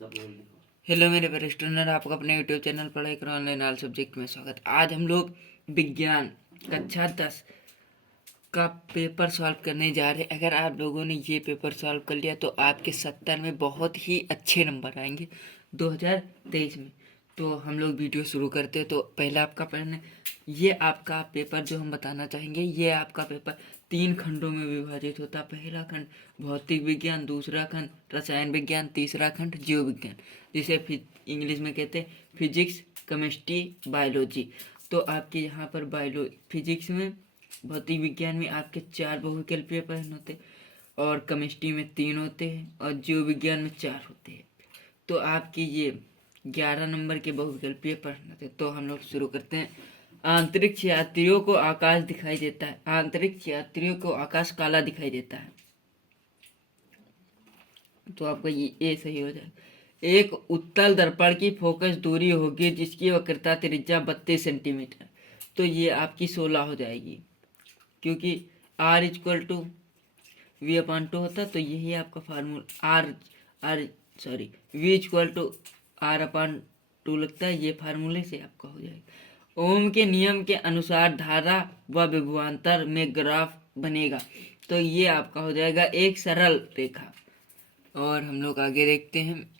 Hello मेरे प्यारे student, आपका अपने यूट्यूब चैनल पढ़ाई करो ऑनलाइन ऑल सब्जेक्ट में स्वागत। आज हम लोग विज्ञान कक्षा 10 का पेपर सॉल्व करने जा रहे हैं। अगर आप लोगों ने ये पेपर सॉल्व कर लिया तो आपके 70 में बहुत ही अच्छे नंबर आएंगे 2023 में। तो हम लोग वीडियो शुरू करते हैं। तो पहला आपका पढ़ने, ये आपका पेपर जो हम बताना चाहेंगे, ये आपका पेपर 3 खंडों में विभाजित होता है। पहला खंड भौतिक विज्ञान, दूसरा खंड रसायन विज्ञान, तीसरा खंड जीव विज्ञान, जिसे इंग्लिश में कहते हैं फिजिक्स, केमिस्ट्री, बायोलॉजी। तो आपके यहाँ पर फिजिक्स में, भौतिक विज्ञान में आपके 4 बहुविकल्पीय प्रश्न होते हैं, और केमिस्ट्री में 3 होते हैं, और जीव विज्ञान में 4 होते हैं। तो आपके ये 11 नंबर के बहुविकल्पीय प्रश्न थे। तो हम लोग शुरू करते हैं। अंतरिक्ष यात्रियों को आकाश दिखाई देता है। अंतरिक्ष यात्रियों को आकाश काला दिखाई देता है। तो आपका ये सही हो जाएगा। एक उत्तल दर्पण की फोकस दूरी होगी जिसकी वक्रता त्रिज्या 32 सेंटीमीटर। तो ये आपकी 16 हो जाएगी, क्योंकि R इक्वल टू V/2 होता है। तो यही आपका formula V equal to R/2 लगता है। ये फार्मूले से आपका हो जाएगा। ओम के नियम के अनुसार धारा व विभवांतर में ग्राफ बनेगा। तो ये आपका हो जाएगा एक सरल रेखा। और हम लोग आगे देखते हैं।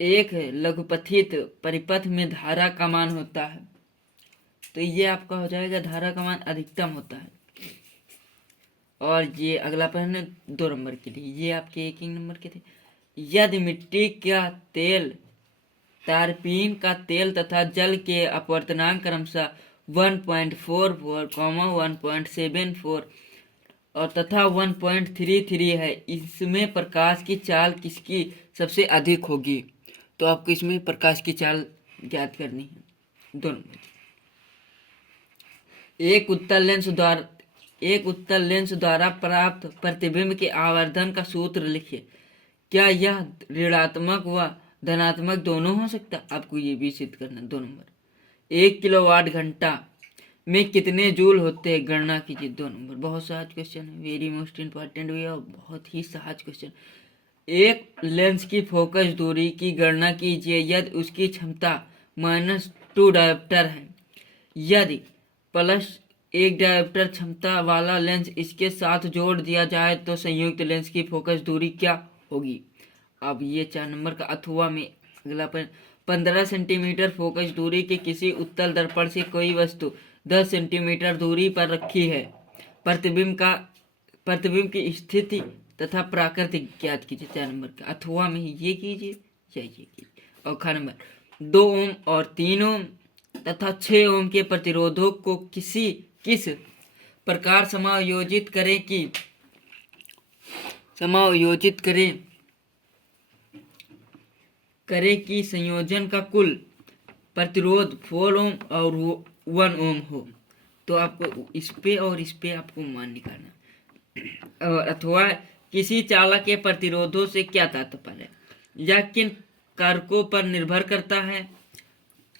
एक लघुपथित परिपथ में धारा का मान होता है। तो ये आपका हो जाएगा धारा का मान अधिकतम होता है। और ये अगला प्रश्न 2 नंबर के लिए, ये आपके 1 नंबर के थे। यदि मिट्टी का तेल, तारपीन का तेल तथा जल के अपवर्तनांक क्रमशः 1.44, 1.74 और तथा 1.33 है, इसमें प्रकाश की चाल किसकी सबसे अधिक होगी? तो आपको इसमें प्रकाश की चाल ज्ञात करनी है। 2 नंबर। एक उत्तल लेंस द्वारा प्राप्त प्रतिबिंब के आवर्धन का सूत्र लिखिए। क्या यह ऋणात्मक व धनात्मक दोनों हो सकता है? आपको ये भी सिद्ध करना। 2 नंबर। 1 किलोवाट घंटा में कितने जूल होते हैं? गणना कीजिए। 2 नंबर। बहुत सहज क्वेश्चन है, वेरी मोस्ट इम्पॉर्टेंट भी है, बहुत ही सहज क्वेश्चन। एक लेंस की फोकस दूरी की गणना कीजिए यदि उसकी क्षमता -2 डायोप्टर है। यदि +1 डायोप्टर क्षमता वाला लेंस इसके साथ जोड़ दिया जाए तो संयुक्त लेंस की फोकस दूरी क्या होगी? अब ये 4 नंबर का। अथवा में अगला 15 सेंटीमीटर फोकस दूरी के किसी उत्तल दर्पण से कोई वस्तु 10 सेंटीमीटर दूरी पर रखी है। प्रतिबिंब की स्थिति तथा प्राकृतिक ज्ञात कीजिए। 4 नंबर का। अथवा में ये कीजिए या ये कीजिए। और ख नंबर 2 ओम और 3 ओम तथा 6 ओम के प्रतिरोधों को किस प्रकार समायोजित करें कि संयोजन का कुल प्रतिरोध 4 ओम और 1 ओम हो। तो आपको इस पे और इस पे आपको मान निकालना। और अथवा किसी चालक के प्रतिरोधों से क्या तात्पर्य है? यह किन कारकों पर निर्भर करता है?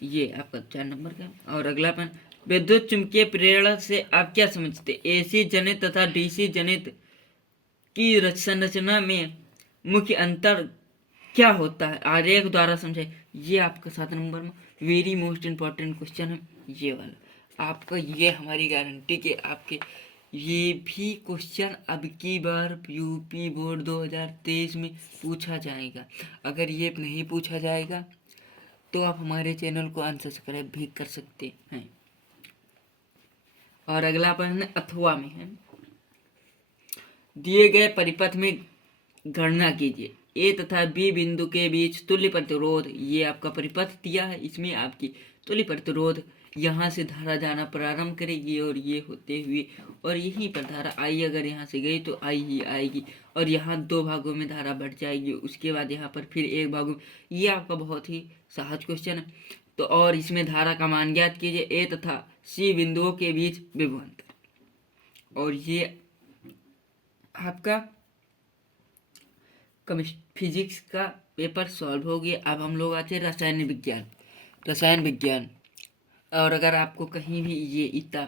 ये आपका 4 नंबर का। और अगला पन विद्युत चुंबकीय प्रेरण से आप क्या समझते? AC जनित तथा DC जनित की संरचना में मुख्य अंतर क्या होता है? आरेख द्वारा समझे। ये आपका 7 नंबर में वेरी मोस्ट इम्पॉर्टेंट क्वेश्चन है ये वाला। आपका ये हमारी गारंटी के आपके ये भी क्वेश्चन अब की बार यूपी बोर्ड 2023 में पूछा जाएगा। अगर ये नहीं पूछा जाएगा तो आप हमारे चैनल को अनसब्सक्राइब भी कर सकते हैं। और अगला प्रश्न अथवा में है। दिए गए परिपथ में गणना कीजिए। ए तथा बी बिंदु के बीच तुल्य प्रतिरोध। ये आपका परिपथ दिया है, इसमें आपकी तुल्य प्रतिरोध, यहाँ से धारा जाना प्रारंभ करेगी और ये होते हुए और यहीं पर धारा आई अगर यहाँ से गई तो आई ही आएगी, और यहाँ 2 भागों में धारा बढ़ जाएगी। उसके बाद यहाँ पर फिर 1 भाग में। ये आपका बहुत ही सहज क्वेश्चन है। तो और इसमें धारा का मान ज्ञात कीजिए। ए तथा सी बिंदुओं के बीच विभवांतर। और ये आपका फिजिक्स का पेपर सॉल्व हो गया। अब हम लोग आते हैं रसायन विज्ञान। और अगर आपको कहीं भी ये इतना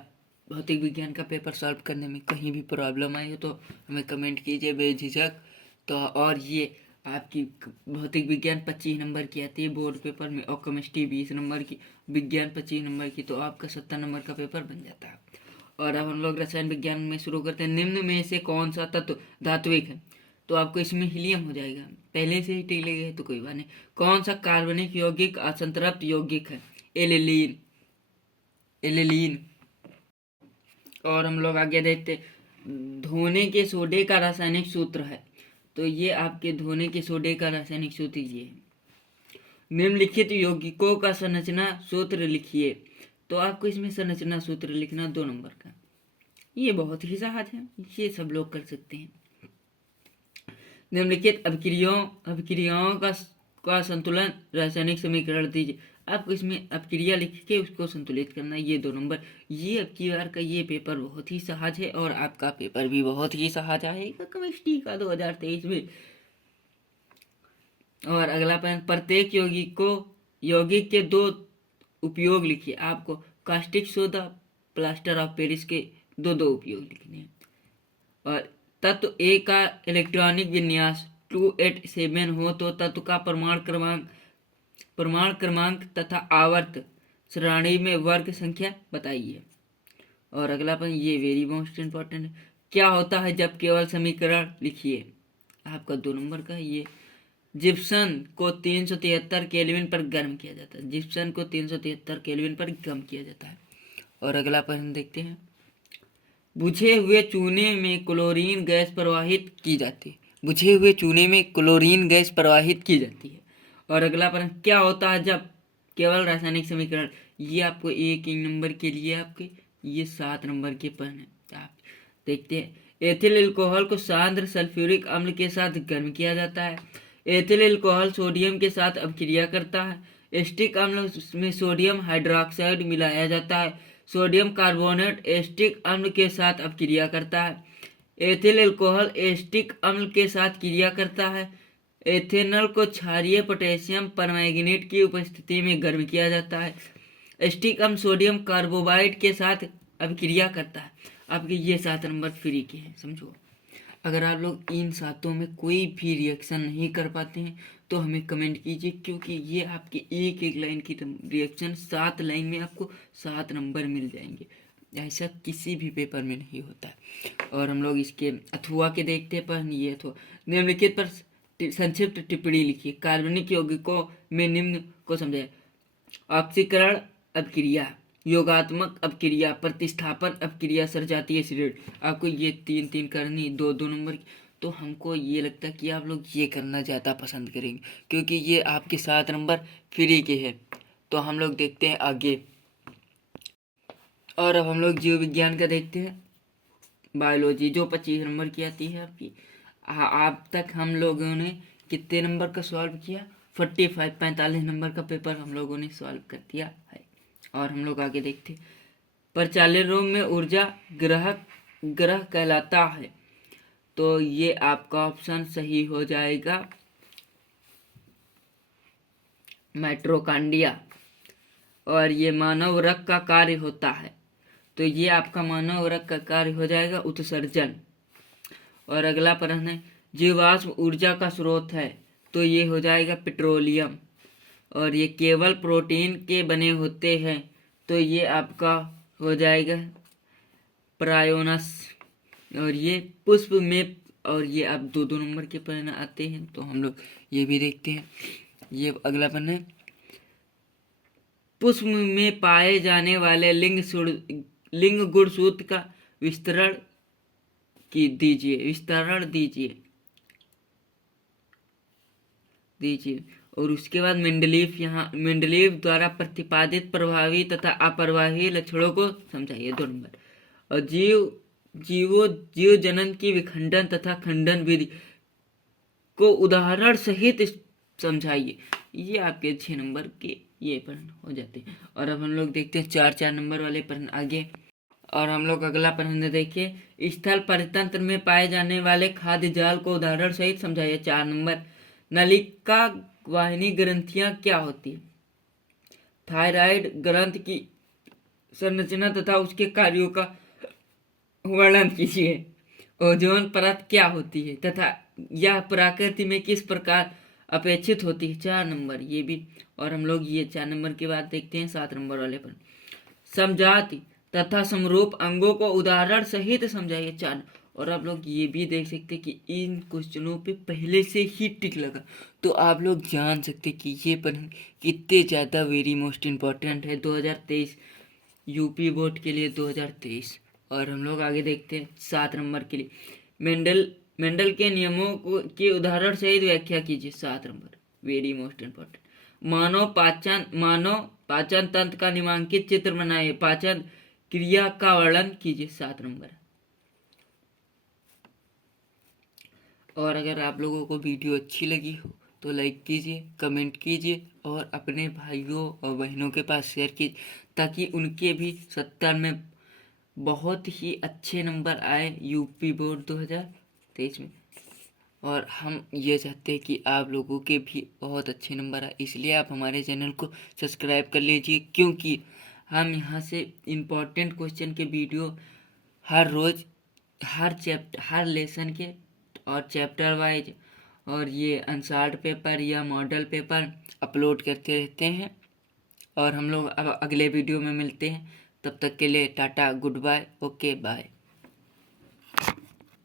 भौतिक विज्ञान का पेपर सॉल्व करने में कहीं भी प्रॉब्लम आई हो तो हमें कमेंट कीजिए बेझिझक। तो और ये आपकी भौतिक विज्ञान 25 नंबर की आती है बोर्ड पेपर में, और केमिस्ट्री 20 नंबर की, विज्ञान 25 नंबर की, तो आपका 70 नंबर का पेपर बन जाता है। और अब हम लोग रसायन विज्ञान में शुरू करते हैं। निम्न में से कौन सा तत्व धात्विक है? तो आपको इसमें हीलियम हो जाएगा, पहले से ही टिक लगे है तो कोई बात नहीं। कौन सा कार्बनिक यौगिक असंतृप्त यौगिक है? एलिलीन, एलिलीन। और हम लोग आगे देखते, धोने के सोडे का रासायनिक सूत्र है। तो ये आपके धोने के सोडे का रासायनिक सूत्र ये है। निम्नलिखित यौगिकों का संरचना सूत्र लिखिए। तो आपको इसमें संरचना सूत्र लिखना 2 नंबर का। ये बहुत ही सहज है, ये सब लोग कर सकते हैं। निम्नलिखित अभिक्रियाओं का संतुलन रासायनिक समीकरण दीजिए। आपको इसमें अपक्रिया लिख के उसको संतुलित करना, ये 2 नंबर। ये अब की बार का ये पेपर बहुत ही सहज है और आपका पेपर भी बहुत ही सहज आएगा केमिस्ट्री का 2023 में। और अगला प्रत्येक यौगिक के 2 उपयोग लिखिए। आपको caustic soda, plaster of Paris के 2 उपयोग लिखने हैं। और तत्व ए का इलेक्ट्रॉनिक विन्यास 287 हो तो तत्व का परमाणु क्रमांक तथा आवर्त श्रेणी में वर्ग संख्या बताइए। और अगला ये वेरी मोस्ट इंपॉर्टेंट है। क्या होता है जब केवल समीकरण लिखिए? आपका 2 नंबर का ये जिप्सम को 373 केल्विन पर गर्म किया जाता है। जिप्सम को 373 केल्विन पर गर्म किया जाता है। और अगला प्रश्न देखते हैं। बुझे हुए चूने में क्लोरीन गैस प्रवाहित की जाती है। बुझे हुए चूने में क्लोरीन गैस प्रवाहित की जाती है। और अगला प्रश्न, क्या होता है जब केवल रासायनिक समीकरण? ये आपको 1 नंबर के लिए आपके ये 7 नंबर के प्रश्न है। आप देखते हैं। एथिल अल्कोहल को सांद्र सल्फ्यूरिक अम्ल के साथ गर्म किया जाता है। एथिल अल्कोहल सोडियम के साथ अपक्रिया करता है। एस्टिक अम्ल में सोडियम हाइड्रोक्साइड मिलाया जाता है। सोडियम कार्बोनेट एस्टिक अम्ल के साथ अपक्रिया करता है। एथिल अल्कोहल एस्टिक अम्ल के साथ क्रिया करता है। एथेनॉल को क्षारीय पोटेशियम परमैंगनेट की उपस्थिति में गर्म किया जाता है। एस्टिक अम्ल सोडियम कार्बोनाइड के साथ अभिक्रिया करता है। आपके ये 7 नंबर फ्री के हैं, समझो। अगर आप लोग इन 7 में कोई भी रिएक्शन नहीं कर पाते हैं तो हमें कमेंट कीजिए, क्योंकि ये आपकी एक एक लाइन की रिएक्शन 7 लाइन में आपको 7 नंबर मिल जाएंगे। ऐसा किसी भी पेपर में नहीं होता है। और हम लोग इसके अथवा के देखते हैं। पर ये अथवा निम्नलिखित पर संक्षिप्त टिप्पणी लिखिए। कार्बनिक यौगिकों में निम्न को समझाए। ऑक्सीकरण अपक्रिया, योगात्मक अपक्रिया, प्रतिस्थापन अपक्रिया, सजातीय एसिड। आपको ये 3 करनी, 2 नंबर की। तो हमको ये लगता है कि आप लोग ये करना ज़्यादा पसंद करेंगे, क्योंकि ये आपके 7 नंबर फ्री के हैं। तो हम लोग देखते हैं आगे। और अब हम लोग जीव विज्ञान का देखते हैं। बायोलॉजी जो 25 नंबर की आती है आपकी। आप तक हम लोगों ने कितने नंबर का सॉल्व किया? 45 नंबर का पेपर हम लोगों ने सॉल्व कर दिया है। और हम लोग आगे देखते हैं। प्रचालन रूम में ऊर्जा ग्रह कहलाता है। तो ये आपका ऑप्शन सही हो जाएगा माइटोकॉन्ड्रिया। और ये मानव रक्त का कार्य होता है। तो ये आपका मानव रक्त का कार्य हो जाएगा उत्सर्जन। और अगला प्रश्न है, जीवाश्म ऊर्जा का स्रोत है। तो ये हो जाएगा पेट्रोलियम। और ये केवल प्रोटीन के बने होते हैं। तो ये आपका हो जाएगा प्रायोनस। और ये पुष्प में, और ये आप 2 नंबर के प्रश्न आते हैं तो हम लोग ये भी देखते हैं। ये अगला प्रश्न है, पुष्प में पाए जाने वाले लिंग गुणसूत्र का विस्तरण दीजिए। और उसके बाद मेंडलीव द्वारा प्रतिपादित प्रभावी तथा अप्रभावी लक्षणों को समझाइए, 2 नंबर। और जीव जनन की विखंडन तथा खंडन विधि को उदाहरण सहित समझाइए। ये आपके 6 नंबर के ये प्रश्न हो जाते हैं। और अब हम लोग देखते हैं 4 नंबर वाले प्रश्न आगे। और हम लोग अगला प्रश्न देखिए। स्थल परितंत्र में पाए जाने वाले खाद्य जाल को उदाहरण सहित समझाइए, 4 नंबर। नलिका वाहिनी ग्रंथियां क्या होती है? थायराइड ग्रंथ की संरचना तथा उसके कार्यों का वर्णन कीजिए। ओजोन परत क्या होती है तथा यह प्रकृति में किस प्रकार अपेक्षित होती है। 4 नंबर ये भी। और हम लोग ये 4 नंबर की बात देखते हैं 7 नंबर वाले पर। समजाति तथा समरूप अंगों को उदाहरण सहित समझाइए। 4। और आप लोग ये भी देख सकते कि इन क्वेश्चनों पे पहले से ही टिक लगा, तो आप लोग जान सकते कि ये पर कितने ज़्यादा वेरी मोस्ट इम्पॉर्टेंट है 2023 यूपी बोर्ड के लिए 2023। और हम लोग आगे देखते हैं 7 नंबर के लिए। मेंडल के नियमों को के उदाहरण सहित व्याख्या कीजिए। 7 नंबर वेरी मोस्ट इम्पोर्टेंट। मानव पाचन तंत्र का निम्नांकित चित्र बनाइए। पाचन क्रिया का वर्णन कीजिए। 7 नंबर। और अगर आप लोगों को वीडियो अच्छी लगी हो तो लाइक कीजिए, कमेंट कीजिए और अपने भाइयों और बहनों के पास शेयर कीजिए, ताकि उनके भी 70 में बहुत ही अच्छे नंबर आए यूपी बोर्ड 2023 में। और हम ये चाहते हैं कि आप लोगों के भी बहुत अच्छे नंबर आए, इसलिए आप हमारे चैनल को सब्सक्राइब कर लीजिए, क्योंकि हम यहाँ से इम्पोर्टेंट क्वेश्चन के वीडियो हर रोज़ हर लेसन के और चैप्टर वाइज और ये अनसार्ड पेपर या मॉडल पेपर अपलोड करते रहते हैं। और हम लोग अब अगले वीडियो में मिलते हैं, तब तक के लिए tata goodbye, okay bye.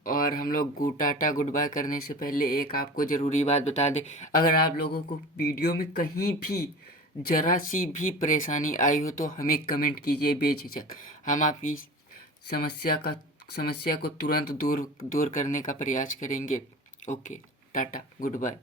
और हम लोग टाटा गुड बाय करने से पहले एक आपको ज़रूरी बात बता दें, अगर आप लोगों को वीडियो में कहीं भी ज़रा सी भी परेशानी आई हो तो हमें कमेंट कीजिए बेझिझक। हम आपकी समस्या को तुरंत दूर करने का प्रयास करेंगे। Okay tata good bye.